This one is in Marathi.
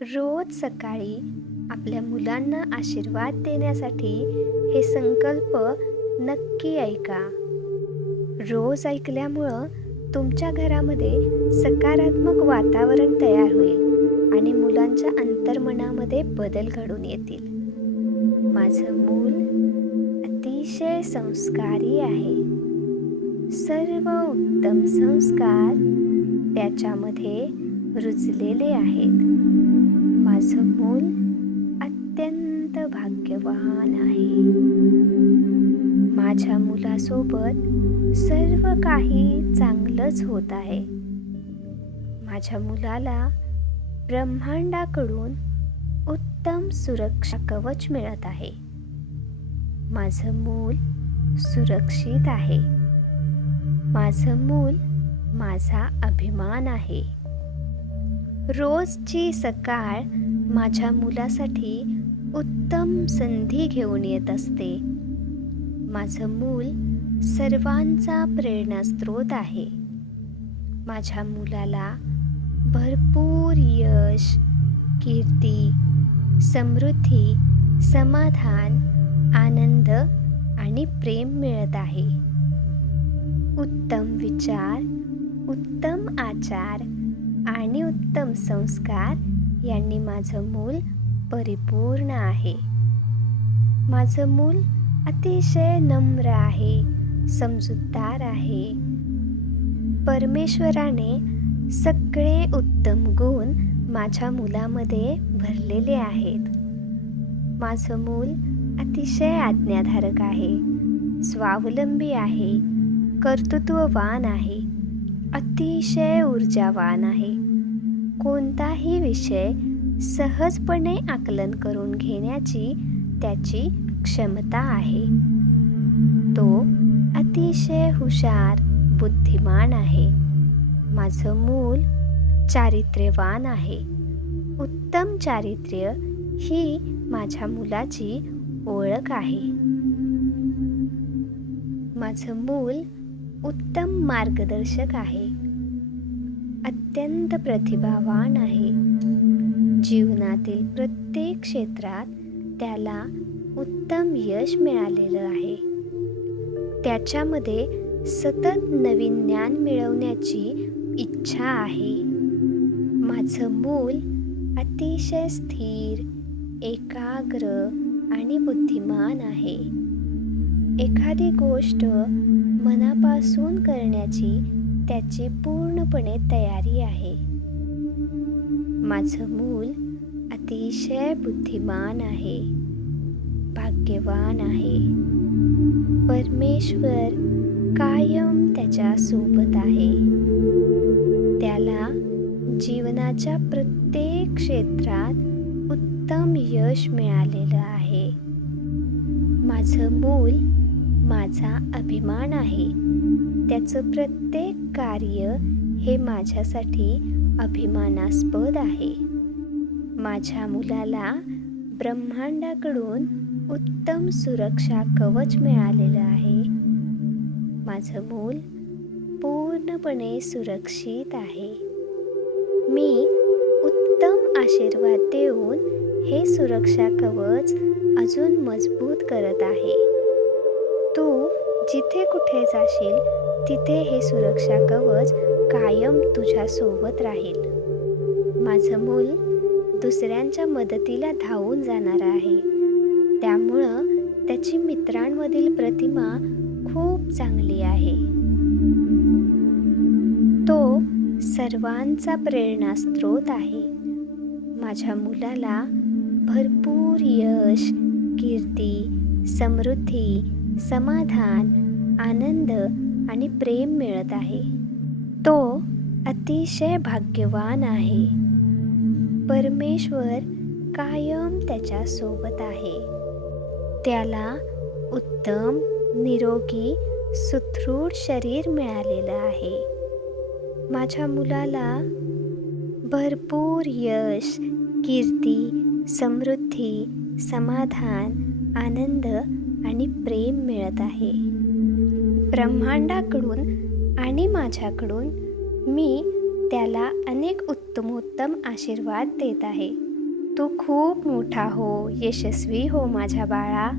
रोज सकाळी आपल्या मुलांना आशीर्वाद देण्यासाठी हे संकल्प नक्की ऐका. रोज ऐकल्यामुळं तुमच्या घरामध्ये सकारात्मक वातावरण तयार होईल आणि मुलांच्या अंतर्मनामध्ये बदल घडून येतील. माझं मूल अतिशय संस्कारी आहे. सर्व उत्तम संस्कार त्याच्यामध्ये रुजलेले आहेत. माझं मूल अत्यंत भाग्यवान आहे. माझ्या मुलासोबत सर्व काही चांगलंच होत आहे. माझ्या मुलाला ब्रह्मांडाकडून उत्तम सुरक्षा कवच मिळत आहे. माझं मूल सुरक्षित आहे. माझं मूल माझा अभिमान आहे. रोजची सकाळ माझ्या मुलासाठी उत्तम संधी घेऊन येत असते. माझं मूल सर्वांचा प्रेरणास्रोत आहे. माझ्या मुलाला भरपूर यश कीर्ती समृद्धी समाधान आनंद आणि प्रेम मिळत आहे. उत्तम विचार उत्तम आचार आणि उत्तम संस्कार यांनी माझं मूल परिपूर्ण आहे. माझं मूल अतिशय नम्र आहे समजूतदार आहे. परमेश्वराने सगळे उत्तम गुण माझ्या मुलामध्ये भरलेले आहेत. माझं मूल अतिशय आज्ञाधारक आहे स्वावलंबी आहे कर्तृत्ववान आहे. अतिशय ऊर्जावान आहे. कोणताही विषय सहजपणे आकलन करून घेण्याची त्याची क्षमता आहे. तो अतिशय हुशार बुद्धिमान आहे. माझं मूल चारित्र्यवान आहे. उत्तम चारित्र्य ही माझ्या मुलाची ओळख आहे. माझं मूल उत्तम मार्गदर्शक आहे. अत्यंत प्रतिभावान आहे. जीवनातील प्रत्येक क्षेत्रात त्याला उत्तम यश मिळालेलं आहे. त्याच्यामध्ये सतत नवीन ज्ञान मिळवण्याची इच्छा आहे. माझं मूल अतिशय स्थिर एकाग्र आणि बुद्धिमान आहे. एखादी गोष्ट मनापासून करण्याची त्याची पूर्णपणे तयारी आहे. माझं मूल अतिशय बुद्धिमान आहे भाग्यवान आहे. परमेश्वर कायम त्याच्या सोबत आहे. त्याला जीवनाच्या प्रत्येक क्षेत्रात उत्तम यश मिळालेलं आहे. माझं मूल माझा अभिमान आहे. त्याचं प्रत्येक कार्य हे माझ्यासाठी अभिमानास्पद आहे. माझ्या मुलाला ब्रह्मांडाकडून उत्तम सुरक्षा कवच मिळालेलं आहे. माझं मूल पूर्णपणे सुरक्षित आहे. मी उत्तम आशीर्वाद देऊन हे सुरक्षा कवच अजून मजबूत करत आहे. तू जिथे कुठे जाशील तिथे हे सुरक्षा कवच कायम तुझ्यासोबत राहील. माझं मूल दुसऱ्यांच्या मदतीला धावून जाणार आहे. त्यामुळं त्याची मित्रांमधील प्रतिमा खूप चांगली आहे. तो सर्वांचा प्रेरणास्त्रोत आहे. माझ्या मुलाला भरपूर यश कीर्ती समृद्धी समाधान आनंद आणि प्रेम मिळत आहे. तो अतिशय भाग्यवान आहे. परमेश्वर कायम त्याच्या सोबत आहे. त्याला उत्तम निरोगी सुदृढ शरीर मिळालेलं आहे. माझ्या मुलाला भरपूर यश कीर्ती समृद्धी समाधान आनंद आणि प्रेम मिळत आहे. ब्रह्मांडाकडून आणि माझ्याकडून मी त्याला अनेक उत्तमोत्तम आशीर्वाद देत आहे. तू खूप मोठा हो यशस्वी हो माझ्या बाळा.